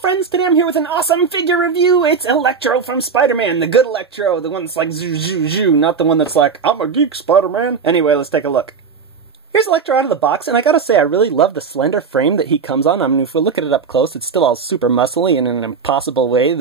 friends, today I'm here with an awesome figure review. It's Electro from Spider-Man, the good Electro, the one that's like zoo zoo zoo, not the one that's like, I'm a geek, Spider-Man. Anyway, let's take a look. Here's Electro out of the box, and I gotta say, I really love the slender frame that he comes on. I mean, if we look at it up close, it's still all super muscly in an impossible way.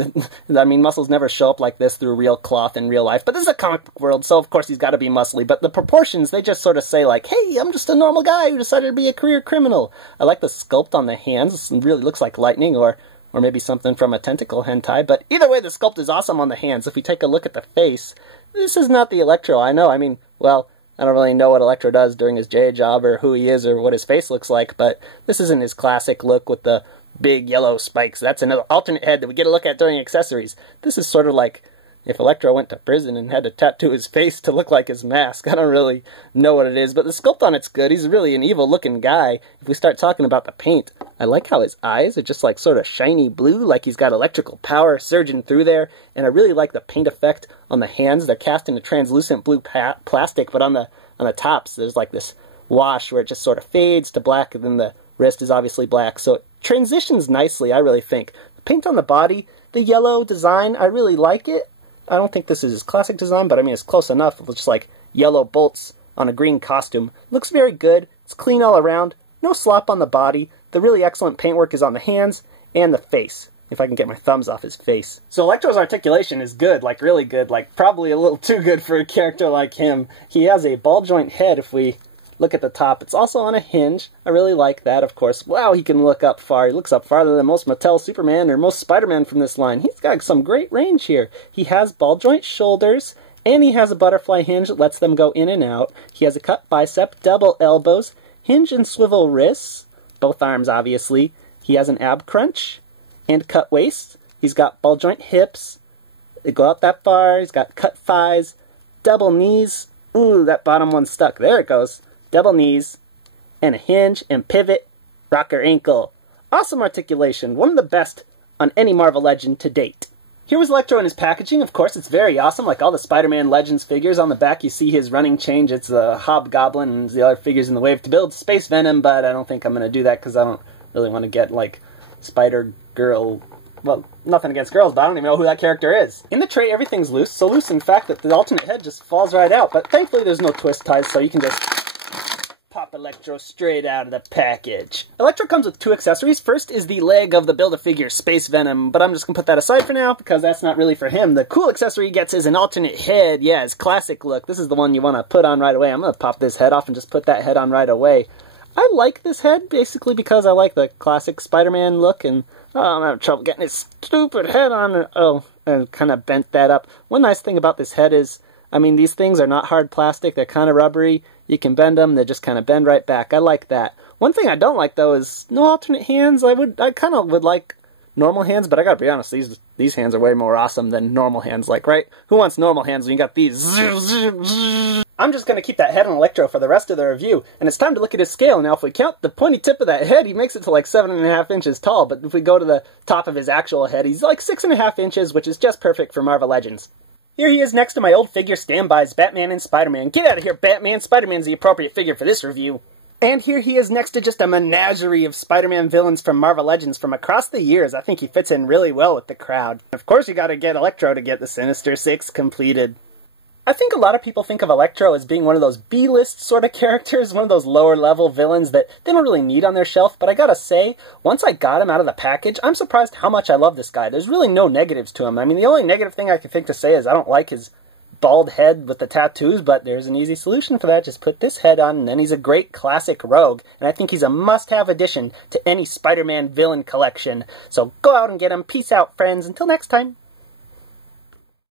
I mean, muscles never show up like this through real cloth in real life, but this is a comic book world, so of course he's gotta be muscly. But the proportions, they just sort of say like, hey, I'm just a normal guy who decided to be a career criminal. I like the sculpt on the hands. It really looks like lightning, or maybe something from a tentacle hentai. But either way, the sculpt is awesome on the hands. If we take a look at the face, this is not the Electro I know. I mean, well, I don't really know what Electro does during his J job or who he is or what his face looks like, but this isn't his classic look with the big yellow spikes. That's another alternate head that we get a look at during accessories. This is sort of like if Electro went to prison and had to tattoo his face to look like his mask. I don't really know what it is, but the sculpt on it's good. He's really an evil-looking guy. If we start talking about the paint, I like how his eyes are just like sort of shiny blue, like he's got electrical power surging through there, and I really like the paint effect on the hands. They're cast in a translucent blue plastic, but on the tops there's like this wash where it just sort of fades to black, and then the wrist is obviously black, so it transitions nicely, I really think. The paint on the body, the yellow design, I really like it. I don't think this is his classic design, but I mean, it's close enough. It's just like yellow bolts on a green costume. Looks very good. It's clean all around. No slop on the body. The really excellent paintwork is on the hands and the face, if I can get my thumbs off his face. So Electro's articulation is good, like really good, like probably a little too good for a character like him. He has a ball joint head if we look at the top. It's also on a hinge. I really like that, of course. Wow, he can look up far. He looks up farther than most Mattel Superman or most Spider-Man from this line. He's got some great range here. He has ball joint shoulders, and he has a butterfly hinge that lets them go in and out. He has a cut bicep, double elbows, hinge and swivel wrists, both arms obviously. He has an ab crunch and cut waist. He's got ball joint hips. They go out that far. He's got cut thighs, double knees. Ooh, that bottom one's stuck. There it goes. Double knees, and a hinge and pivot, rocker ankle. Awesome articulation, one of the best on any Marvel Legend to date. Here was Electro in his packaging. Of course, it's very awesome, like all the Spider-Man Legends figures. On the back, you see his running change. It's the Hobgoblin and the other figures in the wave to build Space Venom, but I don't think I'm going to do that because I don't really want to get, like, Spider-Girl. Well, nothing against girls, but I don't even know who that character is. In the tray, everything's loose, so loose, in fact, that the alternate head just falls right out. But thankfully, there's no twist ties, so you can just pop Electro straight out of the package. Electro comes with two accessories. First is the leg of the Build-A-Figure Space Venom, but I'm just going to put that aside for now because that's not really for him. The cool accessory he gets is an alternate head. Yeah, his classic look. This is the one you want to put on right away. I'm going to pop this head off and just put that head on right away. I like this head basically because I like the classic Spider-Man look, and I'm having trouble getting his stupid head on. Oh, and kind of bent that up. One nice thing about this head is, I mean, these things are not hard plastic. They're kind of rubbery. You can bend them. They just kind of bend right back. I like that. One thing I don't like, though, is no alternate hands. I kind of would like normal hands, but I gotta be honest, these hands are way more awesome than normal hands. Like, right? Who wants normal hands when you got these? I'm just gonna keep that head on Electro for the rest of the review, and it's time to look at his scale. Now, if we count the pointy tip of that head, he makes it to like 7.5 inches tall, but if we go to the top of his actual head, he's like 6.5 inches, which is just perfect for Marvel Legends. Here he is next to my old figure standbys, Batman and Spider-Man. Get out of here, Batman! Spider-Man's the appropriate figure for this review. And here he is next to just a menagerie of Spider-Man villains from Marvel Legends from across the years. I think he fits in really well with the crowd. Of course you gotta get Electro to get the Sinister Six completed. I think a lot of people think of Electro as being one of those B-list sort of characters, one of those lower-level villains that they don't really need on their shelf, but I gotta say, once I got him out of the package, I'm surprised how much I love this guy. There's really no negatives to him. I mean, the only negative thing I can think to say is I don't like his bald head with the tattoos, but there's an easy solution for that. Just put this head on, and then he's a great classic rogue, and I think he's a must-have addition to any Spider-Man villain collection. So go out and get him. Peace out, friends. Until next time.